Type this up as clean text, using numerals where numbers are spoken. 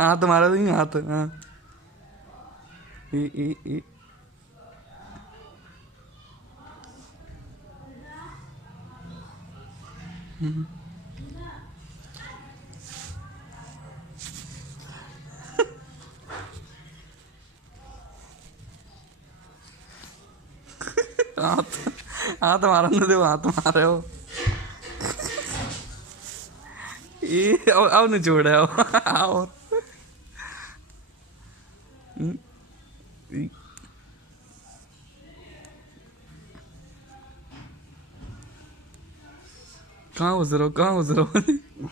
हाथ मारा तो नहीं, हाथ, हाँ। ई। हाथ, हाथ मारा ना, देखो हाथ मारे हो। ये अब नहीं छोड़े हो। आओ। कहाँ घुस रहे हो, कहाँ घुस रहे हो?